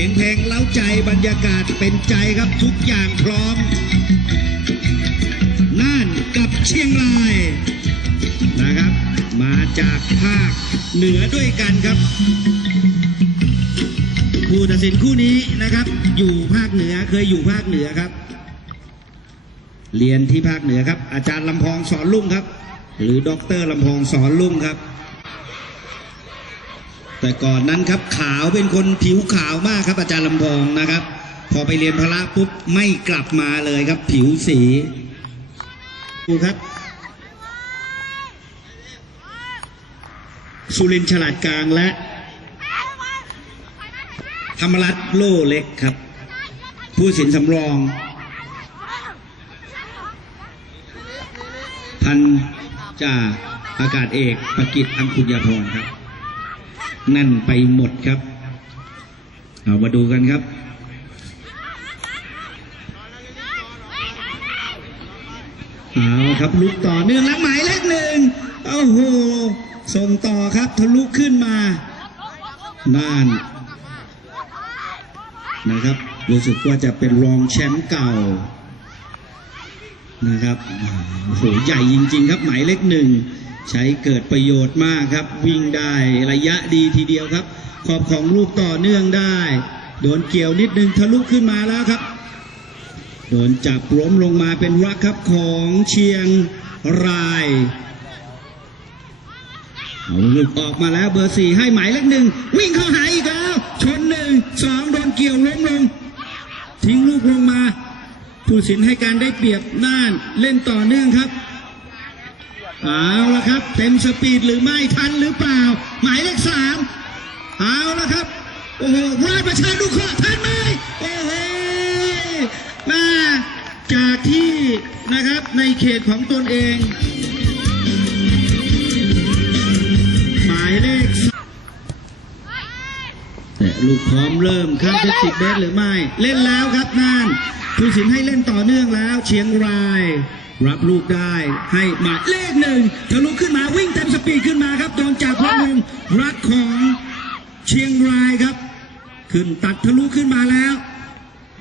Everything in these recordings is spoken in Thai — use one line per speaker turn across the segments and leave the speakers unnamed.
สียงเพลงเล้าใจบรรยากาศเป็นใจครับทุกอย่างพร้อม น่านกับเชียงรายนะครับ มาจากภาคเหนือด้วยกันครับผู้ตัดสินคู่นี้นะครับ อยู่ภาคเหนือเคยอยู่ภาคเหนือครับ เรียนที่ภาคเหนือครับ อาจารย์ลำพองสอนลุ่งครับ หรือด็อกเตอร์ลำพองสอนลุ่งครับ แต่ก่อนนั้นครับขาวเป็นคนผิวขาวมากครับอาจารย์ลำพองนะครับ พอไปเรียนพละปุ๊บไม่กลับมาเลยครับ ผิวสีดูครับ สุรินฉลาดกลางและธรรมรัตน์โล่เล็กครับ ผู้สินสำรอง พันจ่าอากาศเอกประกิตอังคุญยาพรครับ นั่นไปหมดครับ เอามาดูกันครับเอาครับลุกต่อเนื่องแล้วหมายเลขหนึ่งโอ้โหส่งต่อครับทะลุขึ้นมาน่านนะครับ รู้สึกว่าจะเป็นรองแชมป์เก่านะครับโอ้โหใหญ่จริง ๆ ครับหมายเลขหนึ่ง ใช้เกิดประโยชน์มากครับ วิ่งได้ระยะดีทีเดียวครับ ขอบของลูกต่อเนื่องได้ โดนเกี่ยวนิดนึงทะลุขึ้นมาแล้วครับ โดนจับล้มลงมาเป็นรักครับของเชียงรายเอาลูกออกมาแล้วเบอร์สี่ให้หมายเลขหนึ่งวิ่งเข้าหาอีกแล้ว ชนหนึ่งสองโดนเกี่ยวล้มลง ทิ้งลูกลงมา ผู้สินให้การได้เปรียบน่านเล่นต่อเนื่องครับ เอาละครับ เต็มสปีดหรือไม่ทันหรือเปล่า หมายเลขสามเอาละครับ โอ้โหราชประชานุเคราะห์ทันไหมโอ้โหมาจากที่นะครับในเขตของตนเอง หมายเลขสามแต่ลูกพร้อมเริ่มข้ามเทคนิคเบสหรือไม่ เล่นแล้วครับน่านผู้สินให้เล่นต่อเนื่องแล้ว เชียงราย รับลูกได้ให้หมายเลขหนึ่งทะลุขึ้นมาวิ่งเต็มสปีดขึ้นมาครับโดนจากพลงรักของเชียงรายครับ ขึ้นตัดทะลุขึ้นมาแล้ว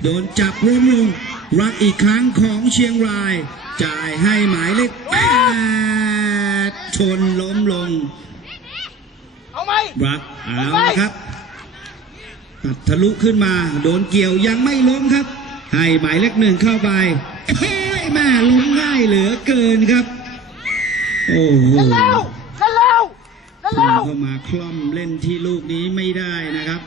โดนจับล้มลงรักอีกครั้งของเชียงราย จ่ายให้หมายเลขแปดชนล้มลง
เอาไหม
รักเอาละครับ ตัดทะลุขึ้นมา โดนเกี่ยวยังไม่ล้มครับ ให้หมายเลขหนึ่งเข้าไปเฮ้ยแม่ล้มง่าย เหลือเกินครับ โอ้โห
เร็วเร็วเร็ว
ส่ง
เร็ว
เข้ามาคล่อมเล่นที่ลูกนี้ไม่ได้นะครับ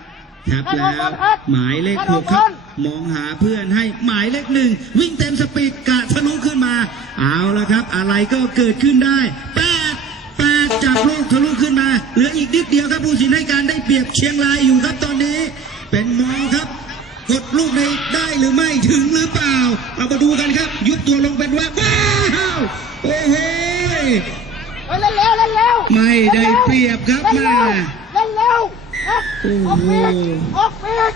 แท็บแล้ว หมายเลขหกครับ มองหาเพื่อนให้หมายเลขหนึ่ง วิ่งเต็มสปีดกะทะลุขึ้นมา เอาละครับ อะไรก็เกิดขึ้นได้แปดแปดจากลูกทะลุขึ้นมา เหลืออีกนิดเดียวครับผู้สินให้การได้เปรียบเชียงรายอยู่ครับตอนนี้ เป็นมอครับ กดลูกในได้หรือไม่ถึงหรือเปล่าเรามาดูกันครับ ยุบตัวลงเป็นว่าว้าวโอ้โห
เฮ้ยเล่นเร็วเล่นเร็ว
ไม่ได้เปรียบครับ
เล่นเร็ว
แม่
เล่นเร็วนะ
โอ้โห
ออกปีกออกปีก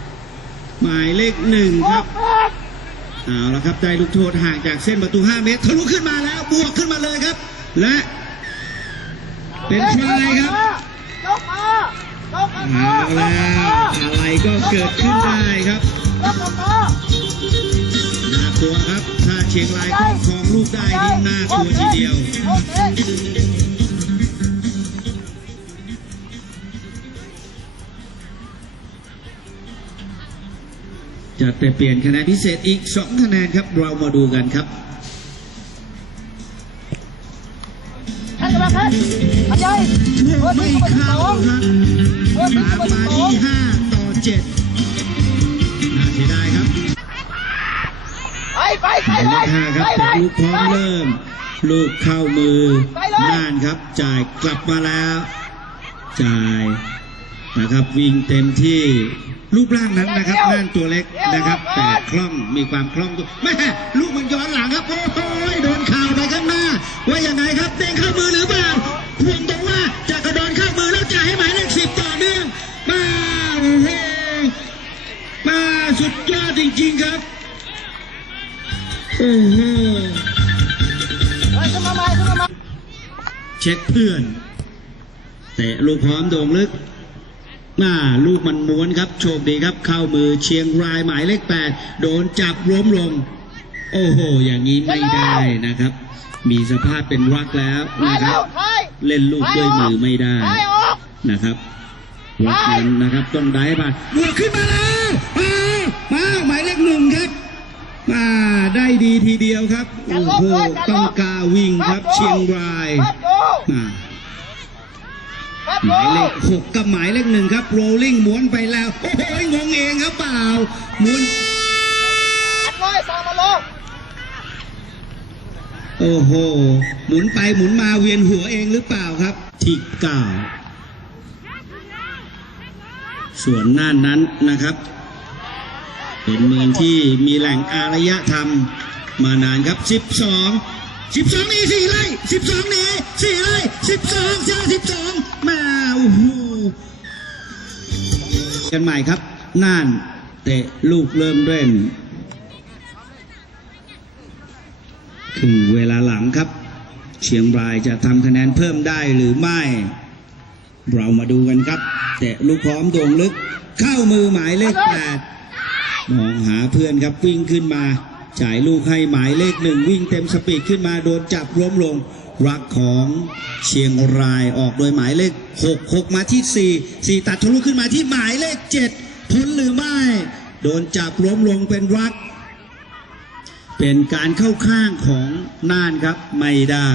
หมายเลขหนึ่ง
อ
ค
อ
รั
ก
บ
ปีก
เอาละครับได้ลูกโทษห่างจากเส้นประตู 5 เมตรทะลุขึ้นมาแล้วบวกขึ้นมาเลยครับ และ เป็นทรายครับ
ยกมายกมา
เอาแล้วอะไรก็เกิดขึ้นได้ครับ
ยกมา
น่ากลัวครับ ถ้าเชียงรายครอบครองลูกได้นี่น่ากลัวทีเดียว
โอเค
จะไปเปลี่ยนคะแนนพิเศษอีก 2 คะแนนครับ เรามาดูกันครับ
แค่จะมาแค่ขยายเบอร์
ไม่
ที่เข้าไปที่
เข้า
สอง
ครับ
เบอร์ที่
ตาม
เข้าไป
มา
ที่สอง
ที่5ต่อ7น่า เสียดายครับ
ไปไปไป
หมาย
เล
เลยขห้าครับ
ไป
แต่
เลย
ลูกพร้อมเริ่ม ลูกเข้ามือ
ไปเลย
น่านครับ จ่ายกลับมาแล้ว จ่ายนะครับวิ่งเต็มที่รูปร่างนั้นนะครับน่านตัวเล็กนะครับ แต่คล่องมีความคล่องตัวแม่ลูกมันย้อนหลังครับโอ้โหโดนข่าวไปข้างหน้า ว่ายังไงครับเด้งเข้ามือหรือเปล่าพวงตรงว่าจะ สุดยอดจริงๆครับโอ้โห
เฮ้ยขึ้นมาใหม่ขึ้นมาใหม่
เช็คเพื่อนเตะลูกพร้อมโด่งลึกหน้าลูกมันม้วนครับ โชคดีครับ เข้ามือเชียงรายหมายเลขแปดโดนจับล้มลง โอ้โห อย่างนี้ไม่ได้นะครับ มีสภาพเป็นรักแล้ว
ถ่าย
นะค
แล้
รั
ว
บ
ถ่าย
เล่นลูกด้วยมือไม่ได้
ถ่ายออก
นะครับรักนั้นนะครับ ต้องได้ผ่านบวกขึ้นมาแล้ว ครับโอ้ต้องกาวิ่งครับเชียงรายหมายเลขหกกับหมายเลขหนึ่งครับโรลลิ่งม้วนไปแล้วโอ้โหงงเองครับเปล่าม้วน
อัดเลยสั่งมาลง
โอ้โหหมุนไปหมุนมาเวียนหัวเองหรือเปล่าครับที่เก้าส่วนน่านนั้นนะครับ เป็นเมืองที่มีแหล่งอารยธรรม มานานครับ 12 12นี่สี่ไร่12นี่สี่ไร่12เจ้า12มาโอ้โหกันใหม่ครับน่านเตะลูกเริ่มเล่นถึงเวลาหลังครับ เชียงรายจะทำคะแนนเพิ่มได้หรือไม่ เรามาดูกันครับ เตะลูกพร้อมโด่งลึก เข้ามือหมายเลขแปดมองหาเพื่อนครับวิ่งขึ้นมา จ่ายลูกให้หมายเลขหนึ่งวิ่งเต็มสปีดขึ้นมาโดนจับล้มลง รักของเชียงรายออกโดยหมายเลขหกหกมาที่สี่สี่ตัดทะลุขึ้นมาที่หมายเลขเจ็ดพ้นหรือไม่ โดนจับล้มลงเป็นรัก เป็นการเข้าข้างของน่านครับไม่ได้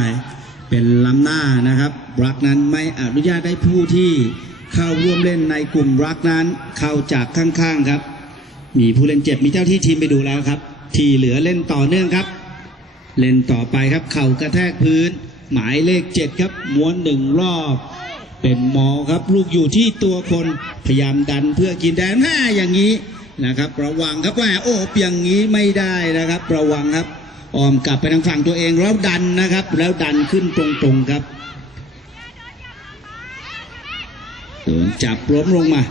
เป็นล้ำหน้านะครับ รักนั้นไม่อนุญาตให้ผู้ที่เข้าร่วมเล่นในกลุ่มรักนั้น เข้าจากข้างๆครับ มีผู้เล่นเจ็บมีเจ้าที่ทีมไปดูแล้วครับ ที่เหลือเล่นต่อเนื่องครับ เล่นต่อไปครับ เข่ากระแทกพื้น หมายเลขเจ็ดครับม้วนหนึ่งรอบ เป็นหมอครับ ลูกอยู่ที่ตัวคนพยายามดันเพื่อกินแดนแม่อย่างนี้นะครับ ระวังครับแม่โอบอย่างนี้ไม่ได้นะครับ ระวังครับออมกลับไปทางฝั่งตัวเองแล้วดันนะครับ แล้วดันขึ้นตรงๆครับโดนจับล้มลงมา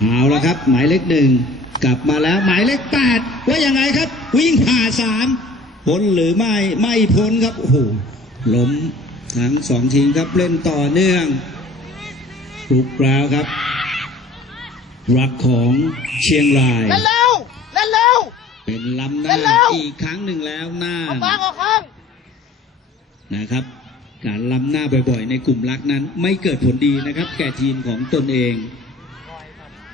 เอาละครับ หมายเลขหนึ่ง กลับมาแล้วหมายเลขแปดว่ายังไงครับ วิ่งผ่าสามพ้นหรือไม่ไม่พ้นครับโอ้โหล้มทั้งสองทีมครับเล่นต่อเนื่องลุกแล้วครับ รักของเชียงราย
เล่นเร็วเล่นเร็ว
เป็นล้ำห
เล่
น้าน
เร็ว
อีกครั้งหนึ่งแล้วหน้า
เอาฟางออกข้าง
นะครับ การล้ำหน้าบ่อยๆ ในกลุ่มรักนั้นไม่เกิดผลดีนะครับ แก่ทีมของตนเอง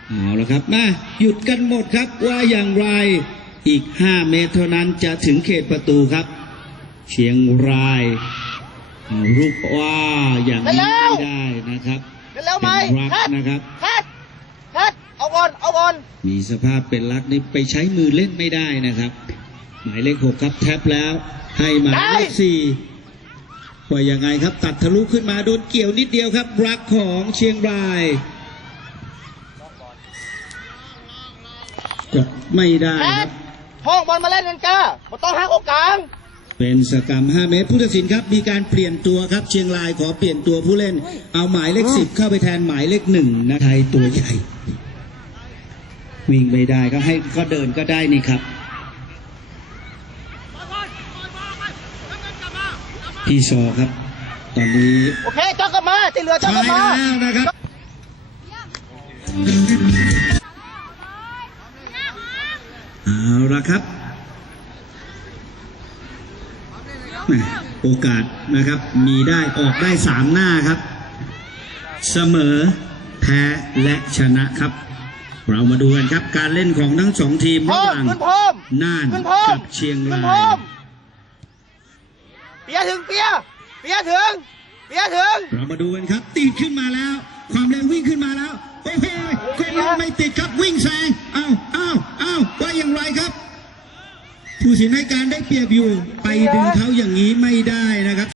เอาละครับมาหยุดกันหมดครับว่าอย่างไรอีก 5 เมตรเท่านั้นจะถึงเขตประตูครับ เชียงรายเอารูปว่าอย่างนี้ไม่ได้นะครับ
เล่นเร็วไหม
เป็นรัก
คัด
นะครับ
คัดคัดเอาบอลเอาบอล
มีสภาพเป็นรักนี่ไปใช้มือเล่นไม่ได้นะครับ หมายเลขหกครับแท็บแล้ว ให้หมายเลขสี่ว่ายังไงครับ ตัดทะลุขึ้นมาโดนเกี่ยวนิดเดียวครับ รักของเชียงราย กดไม่ได้
คั
ครั
ด
บ
ห้องบอลมาเล่นกันก้าบ่ต้องหักโอกลาง
เป็นสกรรม 5 เมตร ผู้ตัดสินครับ มีการเปลี่ยนตัวครับ เชียงรายขอเปลี่ยนตัวผู้เล่น เอาหมายเลขสิบเข้าไปแทนหมายเลขหนึ่งนะไทยตัวใหญ่ วิ่งไม่ได้ก็ให้ก็เดินก็ได้นี่ครับ พี่ชอครับ ตอนนี้
โอเคจ้องกลับมาที่เหลือจ้องกลับ
ใช้
มา
แล้วนะครับเอา ละครับแหม่โอกาสนะครับ มีได้ออกได้สามหน้าครับ เสมอแพ้และชนะครับ เรามาดูกันครับ การเล่นของทั้งสองทีม
พร้
ระ
อ
ห
ม
ว่าง
ขึ้นพร้อม
น่าน
ขึ้นพร้อม
กับเชียง
ขึ้น
รา
พร้อยมเปียถึงเปียเปียถึงเปียถึง
เรามาดูกันครับติดขึ้นมาแล้ว ความเร็ววิ่งขึ้นมาแล้ว โอ้โหกลมไม่ติดครับวิ่งแซงเอ้าเอ้าเอ้าว่าอย่างไรครับ ผู้สินให้การได้เปรียบอยู่ไปดึงเขาอย่างนี้ไม่ได้นะครับ